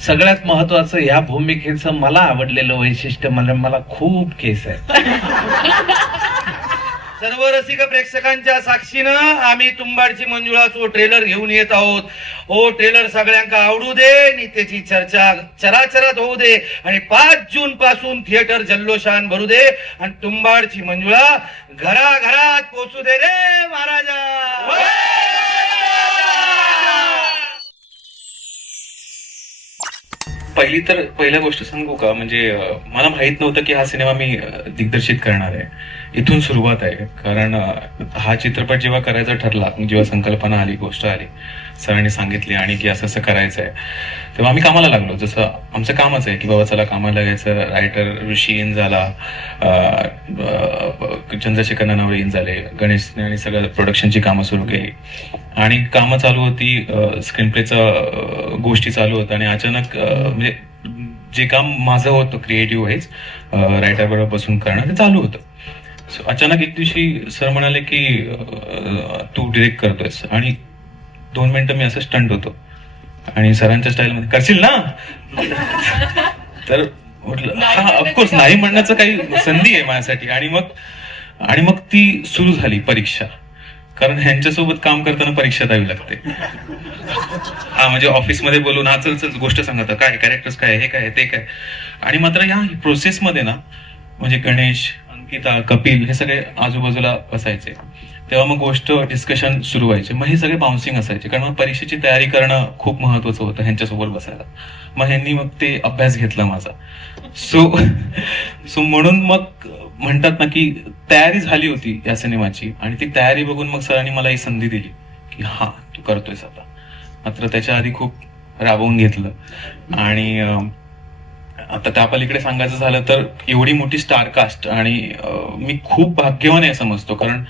सगळ्यात महत्वाचं ह्या भूमिकेचं मला आवडलेलं वैशिष्ट्य म्हणजे मला खूप केस आहे. सर्व रसिक प्रेक्षकांच्या साक्षीनं आम्ही तुंबाडची मंजुळाचो ट्रेलर घेऊन येत आहोत. हो ट्रेलर सगळ्यांका आवडू दे आणि त्याची चर्चा चराचरात होऊ दे आणि 5 जून पासून थिएटर जल्लोषान भरू दे आणि तुंबाडची मंजुळा घराघरात पोहोचू दे रे महाराजा. पहिल्या गोष्ट सांगू का, म्हणजे मला माहित नव्हतं की हा सिनेमा मी दिग्दर्शित करणार आहे. इथून सुरुवात आहे. कारण हा चित्रपट जेव्हा करायचा ठरला, जेव्हा संकल्पना आली, गोष्ट आली, सरांनी सांगितली आणि की असं असं करायचं आहे, तेव्हा आम्ही कामाला लागलो. जसं आमचं कामच आहे की बाबा चला कामाला लागायचं. रायटर ऋषी इन झाला, चंद्रशेखर नानावरे इन झाले, गणेशने आणि सगळं प्रोडक्शनची कामं सुरू केली आणि कामं चालू होती, स्क्रीन प्लेचं गोष्टी चालू होत्या आणि अचानक म्हणजे जे काम माझं होतं क्रिएटिव्ह हेच रायटर बरोबर बसून करणं ते चालू होतं. सो अचानक एक दिवशी सर म्हणाले की तू डिरेक्ट करतोयस आणि 2 मिनिटं मी असं स्टंट होतो आणि सरांच्या स्टाईलमध्ये करशील ना. तर म्हटलं हा ऑफकोर्स नाही म्हणण्याचं काही संधी आहे माझ्यासाठी. आणि मग ती सुरू झाली परीक्षा. कारण ह्यांच्यासोबत काम करताना परीक्षा द्यावी लागते. हा म्हणजे ऑफिसमध्ये बोलून हा चल चल गोष्ट सांगत काय कॅरेक्टर्स काय हे काय ते काय. आणि मात्र या प्रोसेसमध्ये ना म्हणजे गणेश, अंकिता, कपिल हे सगळे आजूबाजूला असायचे. तेव्हा मग गोष्ट डिस्कशन सुरू व्हायचे. मग हे सगळे बाउन्सिंग असायचे. कारण मग परीक्षेची तयारी करणं खूप महत्वाचं होतं ह्यांच्यासोबत बसायला. मग ह्यांनी मग ते अभ्यास घेतला माझा. सो म्हणून मग म्हणतात ना की तयारी झाली होती या सिनेमाची आणि ती तयारी बघून मग सरांनी मला ही संधी दिली की हा तू करतोयस आता. मात्र त्याच्या आधी खूप राबवून घेतलं आणि आता त्या पलीकडे सांगायचं झालं तर एवढी मोठी स्टारकास्ट आणि मी खूप भाग्यवान आहे समजतो. कारण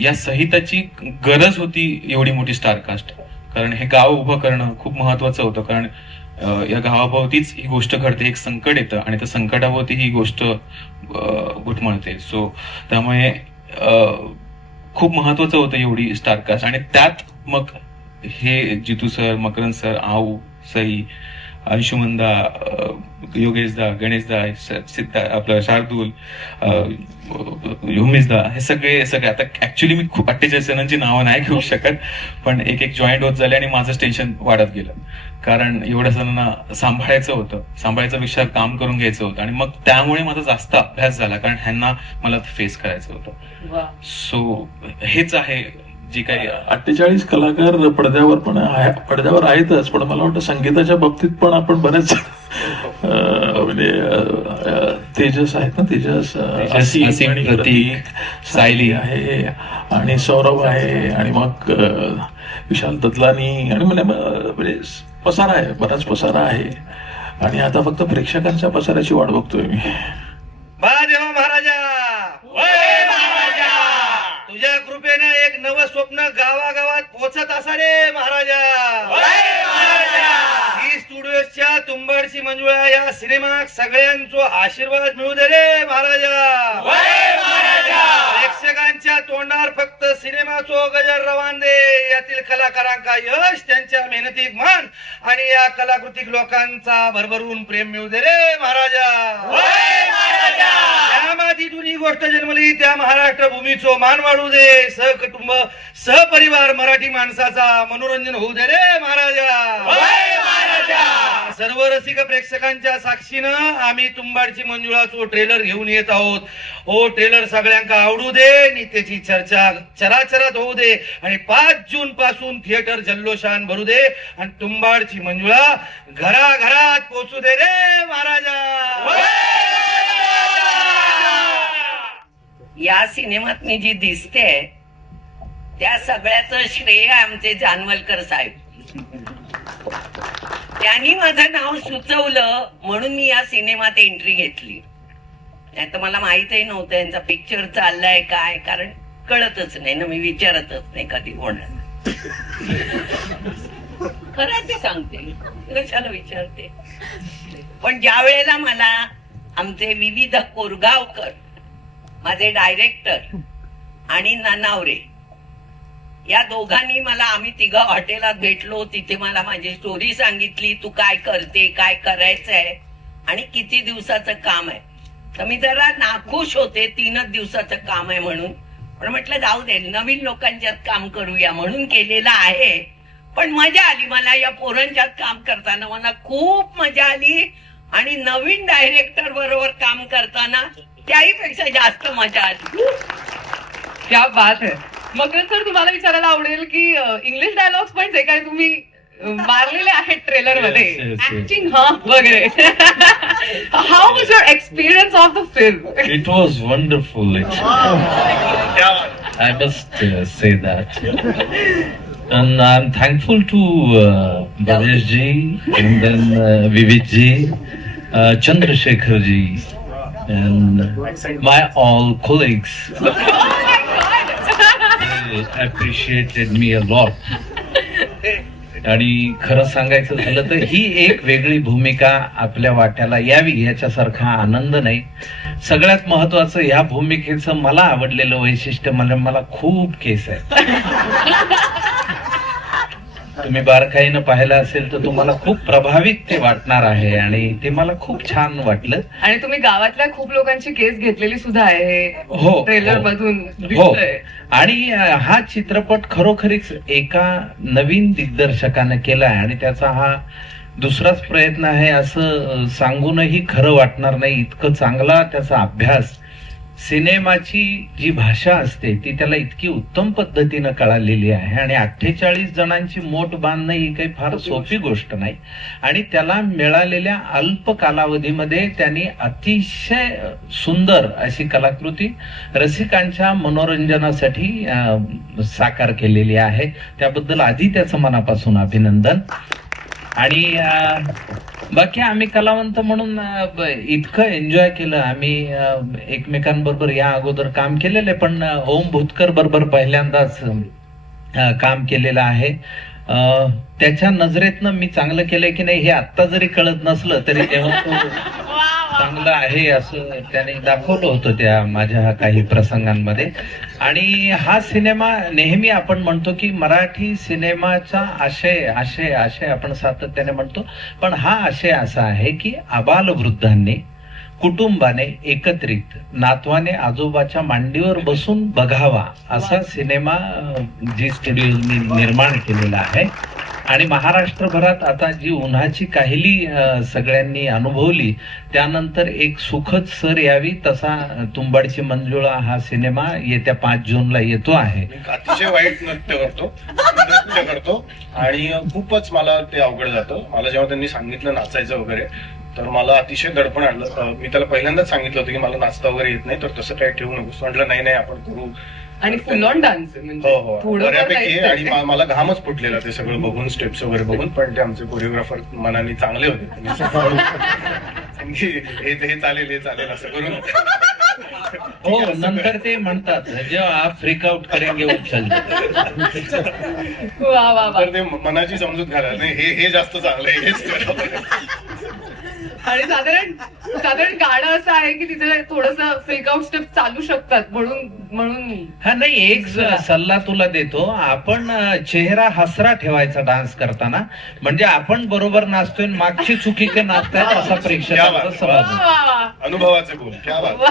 या संहिताची गरज होती एवढी मोठी स्टारकास्ट. कारण हे गाव उभं करणं खूप महत्वाचं होतं. कारण या गावाभोवतीच ही गोष्ट घडते, एक संकट येतं आणि त्या संकटाभोवती ही गोष्ट घुटमळते. सो त्यामुळे खूप महत्वाचं होतं एवढी स्टारकास्ट. आणि त्यात मग हे जितू सर, मकरंद सर, आऊ, सई, अंशुमंदा, योगेशदा, गणेशदा, आपलं शार्दूल, उमेशदा, हे सगळे आता ऍक्च्युली मी खूप 48 जणांची नावं नाही घेऊ शकत, पण एक एक जॉईंट होत झाले आणि माझं टेन्शन वाढत गेलं. कारण एवढ्या जणांना सांभाळायचं विषय काम करून घ्यायचं होतं आणि मग त्यामुळे माझा जास्त अभ्यास झाला. कारण ह्यांना मला फेस करायचं होतं. सो हेच आहे जी काही 48 कलाकार पडद्यावर आहेतच, पण मला वाटतं संगीताच्या बाबतीत पण आपण बरेच म्हणजे तेजस आहेत ना, तेजस, असीम, आणि प्रतीक, सायली आहे आणि सौरभ आहे आणि मग विशाल ददलानी आणि म्हणजे पसारा आहे, बराच पसारा आहे. आणि आता फक्त प्रेक्षकांच्या पसाऱ्याची वाट बघतोय मी. बा देवा महाराजा, तुझ्या कृपेनं एक नवं स्वप्न गावागावात पोहोचत असा रे महाराजा. ही स्टुडिओच्या तुंबाडची मंजुळा या सिनेमाक सगळ्यांचा आशीर्वाद मिळू दे रे महाराजा. प्रेक्षकांच्या तोंडावर फक्त सिनेमाचो गजर रवान दे. यातील कलाकारांका यश, त्यांच्या मेहनतीक मान आणि या कलाकृतिक लोकांचा भरभरून प्रेम मिळू दे रे महाराजा. त्यामातीतून ही गोष्ट जन्मली त्या महाराष्ट्र भूमीचो मान वाढू दे. सहकुटुंब सहपरिवार मराठी माणसाचा मनोरंजन होऊ दे रे महाराजा. सर्व रसिक प्रेक्षकांच्या साक्षीनं आम्ही तुंबाडची मंजुळाचो ट्रेलर घेऊन येत आहोत. हो ट्रेलर सगळ्यांका आवडू दे आणि त्याची चर्चा चराचरात होऊ दे आणि 5 जून पासून थिएटर जल्लोषान भरू दे आणि तुंबाडची मंजुळा घराघरात पोहोचू दे रे महाराजा. या सिनेमात मी जी दिसते त्या सगळ्याचं श्रेय आमचे जानवलकर साहेब. त्यांनी माझं नाव सुचवलं म्हणून मी या सिनेमात एंट्री घेतली. नाही तर मला माहितही नव्हतं यांचा पिक्चर चाललाय काय, कारण कळतच नाही ना, मी विचारतच नाही कधी होणार. खरं ते सांगते, कशाला विचारते. पण ज्या वेळेला मला आमचे विविध कोरगावकर, माझे डायरेक्टर आणि नानावरे या दोघांनी मला, आम्ही तिघं हॉटेलात भेटलो, तिथे मला माझी स्टोरी सांगितली, तू काय करते, काय करायचंय आणि किती दिवसाचं काम आहे. तर मी जरा नाखुश होते, 3च दिवसाचं काम आहे म्हणून, पण म्हटलं जाऊ दे, नवीन लोकांच्यात काम करूया म्हणून केलेलं आहे. पण मजा आली मला या पोरांच्यात काम करताना, मला खूप मजा आली. आणि नवीन डायरेक्टर बरोबर काम करताना त्याहीपेक्षा जास्त मजा आली. क्या बात आहे. मकरंद सर, तुम्हाला विचारायला आवडेल की इंग्लिश डायलॉग्स पण जे काही तुम्ही मारलेले आहेत ट्रेलर मध्ये, Yes, yes, yes. ऍक्टिंग वगैरे, how was your experience of the film? It was wonderful. I must say that. And I'm thankful to Bhavesh ji, and then Vivek ji, Chandrasekhar ji, and my all colleagues. They appreciated me a lot. आणि खरं सांगायचं झालं तर ही एक वेगळी भूमिका आपल्या वाट्याला यावी याच्यासारखा आनंद नाही. सगळ्यात महत्वाचं या भूमिकेचं मला आवडलेलं वैशिष्ट्य म्हणजे मला खूप केस आहे. तुम्ही बारकाईनं पाहिलं असेल तर तुम्हाला खूप प्रभावित ते वाटणार आहे आणि ते मला खूप छान वाटलं. आणि तुम्ही गावातल्या खूप लोकांची केस घेतलेली सुद्धा आहे हो, ट्रेलर हो. मधून हो. दिसतंय. आणि हा चित्रपट खरोखरीच एका नवीन दिग्दर्शकानं केलाय आणि त्याचा हा दुसराच प्रयत्न आहे असं सांगूनही खरं वाटणार नाही. इतकं चांगला त्याचा अभ्यास, सिनेमाची जी भाषा असते ती त्याला इतकी उत्तम पद्धतीनं कळालेली आहे. आणि 48 जणांची मोठ बांधणं ही काही फार सोपी गोष्ट नाही. आणि त्याला मिळालेल्या अल्प कालावधीमध्ये त्यांनी अतिशय सुंदर अशी कलाकृती रसिकांच्या मनोरंजनासाठी साकार केलेली आहे. त्याबद्दल आधी त्याचं मनापासून अभिनंदन. आणि बाकी आम्ही कलावंत म्हणून इतकं एन्जॉय केलं. आम्ही एकमेकांबरोबर या अगोदर काम केलेलं आहे, पण ओम भूतकर बरोबर पहिल्यांदाच काम केलेलं आहे. त्याच्या नजरेतनं मी चांगलं केलंय की नाही हे आत्ता जरी कळत नसलं तरी तेव्हा तो चांगलं आहे असं त्याने दाखवलं होतं त्या माझ्या काही प्रसंगांमध्ये. आणि हा सिनेमा नेहमी आपण म्हणतो की मराठी सिनेमाचा आशय आशय आशय आपण सातत्याने म्हणतो, पण हा आशय असा आहे की आबालवृद्धांनी कुटुंबाने एकत्रित नातवाने आजोबाच्या मांडीवर बसून बघावा असा सिनेमा जी स्टुडिओनी निर्माण केलेला आहे. आणि महाराष्ट्रभरात आता जी उन्हाची काहिली सगळ्यांनी अनुभवली त्यानंतर एक सुखद सर यावी तसा तुंबाडची मंजुळा हा सिनेमा येत्या 5 जूनला येतो आहे. मी अतिशय वाईट नृत्य करतो आणि खूपच मला ते अवघड जातं. मला जेव्हा त्यांनी सांगितलं नाचायचं वगैरे तर मला अतिशय दडपण आणलं. मी त्याला पहिल्यांदाच सांगितलं होतं की मला नाचता वगैरे येत नाही, तर तसं काही ठेवू नकोस. म्हटलं नाही नाही आपण करू. आणि फुल ऑन डान्स हो हो बऱ्यापैकी. आणि मला घामच फुटलेला ते सगळं बघून, स्टेप्स वगैरे बघून. पण ते आमचे कोरिओग्राफर मनाने चांगले होते. हे चालेल हे चालेल असं करून. हो, नंतर ते म्हणतात जेव्हा आप फ्रीक आउट करेंगे वो चल. वा वा वा. तर ते मनाची समजूत घाला, नाही हे जास्त चांगलं आहे, हेच करा. आणि साधारण गाणं असं आहे की तिथे थोडस फेक आउट स्टेप चालू शकतात म्हणून हा नाही, एक सल्ला तुला देतो. आपण चेहरा हसरा ठेवायचा डान्स करताना, म्हणजे आपण बरोबर नाचतोय मागची चुकीचे नाचतायत असा प्रेक्षकांचा समज. वा वा वा. अनुभवाचे बोल क्या बात. वा.